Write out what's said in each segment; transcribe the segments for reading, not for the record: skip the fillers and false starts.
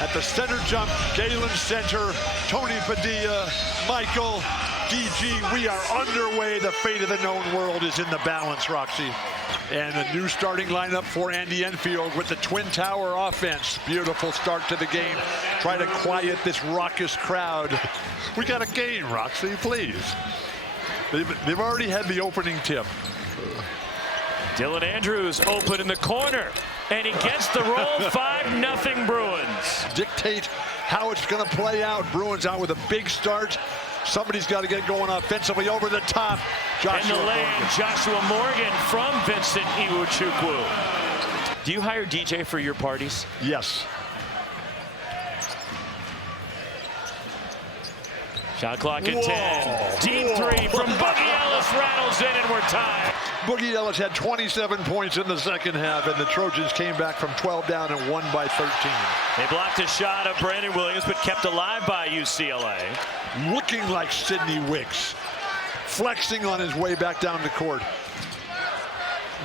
At the center jump, Galen Center, Tony Padilla, Michael, DG, we are underway. The fate of the known world is in the balance, Roxy. And a new starting lineup for Andy Enfield with the Twin Tower offense. Beautiful start to the game. Try to quiet this raucous crowd. We got a game, Roxy, please. They've already had the opening tip. Dylan Andrews open in the corner, and he gets the roll. 5-0 Bruins. Dictate how it's going to play out. Bruins out with a big start. Somebody's got to get going offensively over the top. In the lane, Joshua Morgan from Vincent Iwuchukwu. Do you hire DJ for your parties? Yes. Shot clock at 10. Deep three from Boogie Ellis rattles in, and we're tied. Boogie Ellis had 27 points in the second half, and the Trojans came back from 12 down and won by 13. They blocked a shot of Brandon Williams, but kept alive by UCLA. Looking like Sidney Wicks, flexing on his way back down the court.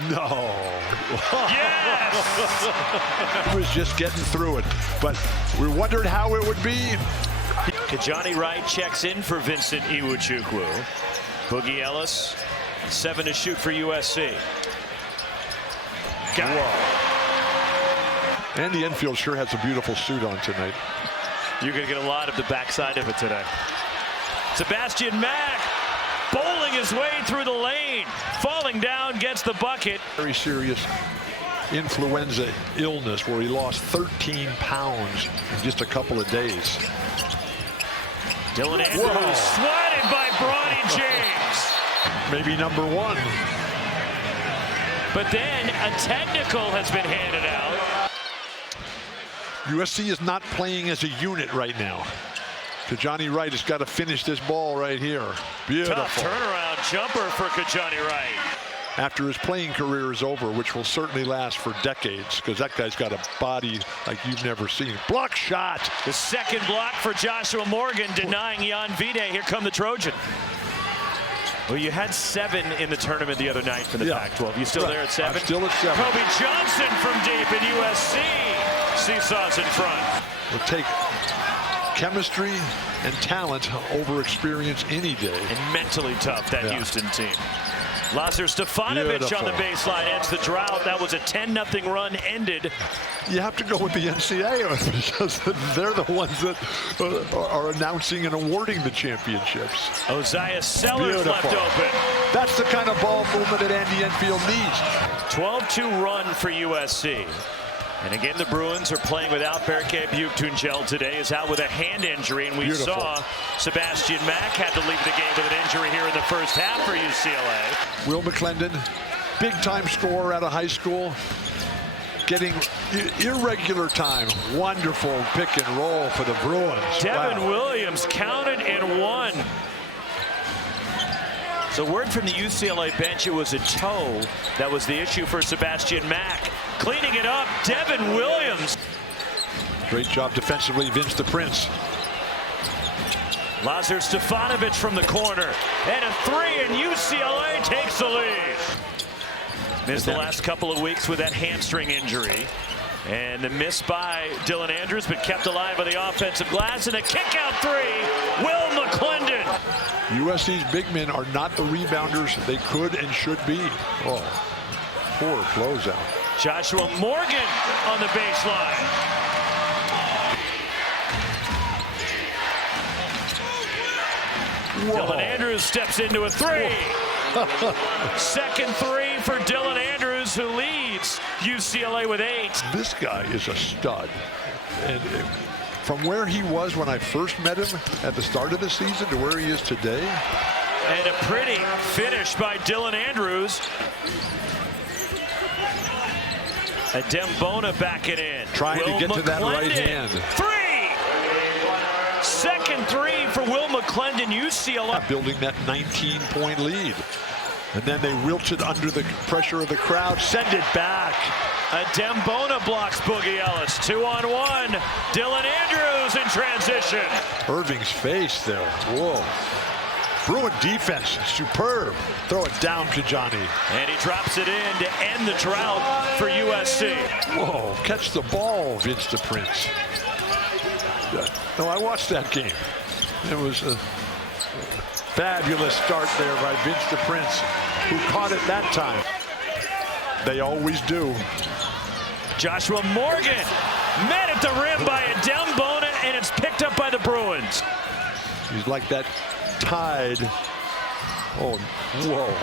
No. Yes! He was just getting through it, but we wondered how it would be. Kajani Wright checks in for Vincent Iwuchukwu. Boogie Ellis, 7 to shoot for USC. Andy Enfield sure has a beautiful suit on tonight. You're going to get a lot of the backside of it today. Sebastian Mack bowling his way through the lane. Falling down, gets the bucket. Very serious influenza illness where he lost 13 pounds in just a couple of days. Dylan Andrews swatted by Bronny James. Maybe number 1. But then a technical has been handed out. USC is not playing as a unit right now. Kajani Wright has got to finish this ball right here. Beautiful. Tough turnaround jumper for Kajani Wright. After his playing career is over, which will certainly last for decades, because that guy's got a body like you've never seen. Block shot. The second block for Joshua Morgan, denying Jan Vide. Here come the Trojan. Well, you had 7 in the tournament the other night for the Pac-12. You still there at 7? I'm still at 7. Kobe Johnson from deep in USC. Seesaws in front. We'll take chemistry and talent over experience any day. And mentally tough, that Houston team. Lazar Stefanovic on the baseline ends the drought. That was a 10-0 run ended. You have to go with the NCAA because they're the ones that are announcing and awarding the championships. Oziah Sellers left open. That's the kind of ball movement that Andy Enfield needs. 12-2 run for USC. And again, the Bruins are playing without Berke Buktungel today. Is out with a hand injury, and we saw Sebastian Mack had to leave the game with an injury here in the first half for UCLA. Will McClendon, big-time scorer out of high school, getting irregular time. Wonderful pick and roll for the Bruins. Devin Williams counted and won. So word from the UCLA bench, it was a toe that was the issue for Sebastian Mack. Cleaning it up, Devin Williams. Great job defensively, Vince the Prince. Lazar Stefanovic from the corner. And a 3, and UCLA takes the lead. Missed the last couple of weeks with that hamstring injury. And the miss by Dylan Andrews, but kept alive by the offensive glass. And a kick-out 3, Will McClendon. USC's big men are not the rebounders they could and should be. Oh, poor closeout. Joshua Morgan on the baseline. Dylan Andrews steps into a 3. Second 3 for Dylan Andrews, who leads UCLA with 8. This guy is a stud. And from where he was when I first met him at the start of the season to where he is today. And a pretty finish by Dylan Andrews. Adembona backing in. Trying to get to that right hand. 3! Second 3 for Will McClendon, UCLA. Building that 19-point lead. And then they wilted under the pressure of the crowd. Send it back. Adembona blocks Boogie Ellis. 2-on-1. Dylan Andrews in transition. Irving's face there. Whoa. Bruin defense, superb. Throw it down, Kajani. And he drops it in to end the drought for USC. Whoa, catch the ball, Vince the Prince. No, I watched that game. It was a fabulous start there by Vince the Prince, who caught it that time. They always do. Joshua Morgan met at the rim by Adem Bona, and it's picked up by the Bruins. He's like that Tide. Oh, whoa.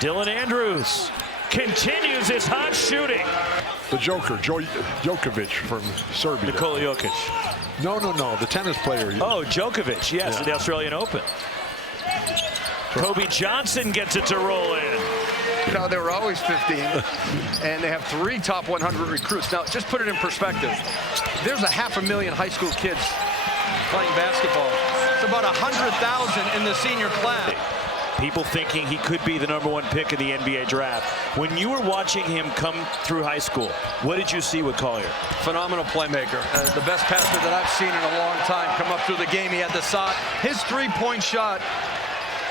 Dylan Andrews continues his hot shooting. The Joker, Djokovic from Serbia. Nikola Jokic. No, the tennis player. Oh, Djokovic, yes, at the Australian Open. Kobe Johnson gets it to roll in. You know, they were always 15, and they have 3 top 100 recruits. Now, just put it in perspective. There's 500,000 high school kids playing basketball. It's about 100,000 in the senior class. People thinking he could be the #1 pick in the NBA draft. When you were watching him come through high school, what did you see with Collier? Phenomenal playmaker. The best passer that I've seen in a long time come up through the game. He had the shot. His three-point shot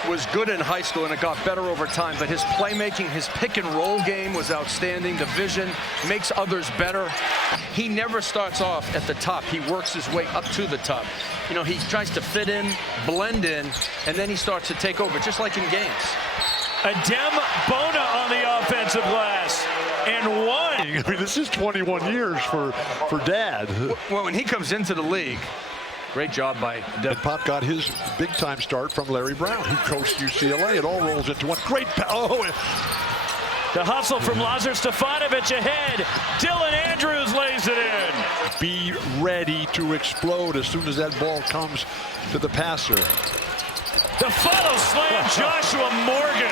was good in high school, and it got better over time. But his playmaking, his pick-and-roll game was outstanding. The vision makes others better. He never starts off at the top. He works his way up to the top. You know, he tries to fit in, blend in, and then he starts to take over, just like in games. Adem Bona on the offensive glass, and one. I mean, this is 21 years for Dad. Well, when he comes into the league, great job by Adem. Pop got his big-time start from Larry Brown, who coached UCLA. It all rolls into one. Great The hustle from Lazar Stefanovic ahead. Dylan Andrews lays it in. Be ready to explode as soon as that ball comes to the passer. The follow slam, Joshua Morgan.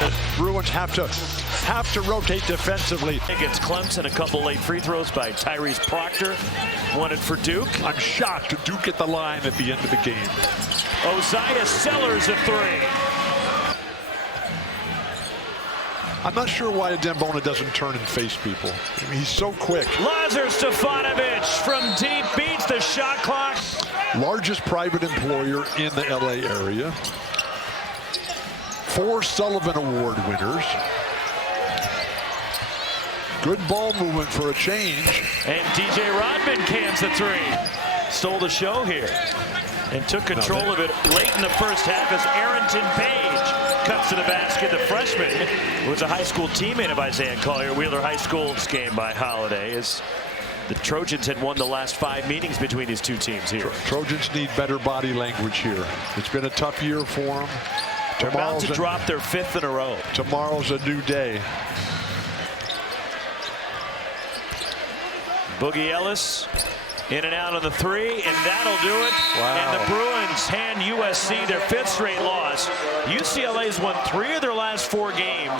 The Bruins have to rotate defensively. Against Clemson, a couple late free throws by Tyrese Proctor. Wanted for Duke. I'm shocked Duke at the line at the end of the game. Osiah Sellers at 3. I'm not sure why Adem Bona doesn't turn and face people. I mean, he's so quick. Lazar Stefanovic from deep beats the shot clock. Largest private employer in the LA area. 4 Sullivan Award winners. Good ball movement for a change. And DJ Rodman cans the 3. Stole the show here and took control of it late in the first half as Arrington Page cuts to the basket. The freshman was a high school teammate of Isaiah Collier. Wheeler High School's game by Holiday as the Trojans had won the last 5 meetings between these two teams here. Trojans need better body language here. It's been a tough year for them. They're about to drop their 5th in a row. Tomorrow's a new day. Boogie Ellis in and out on the 3, and that'll do it. Wow. And the Bruins hand USC their 5th straight loss. UCLA's won 3 of their last 4 games.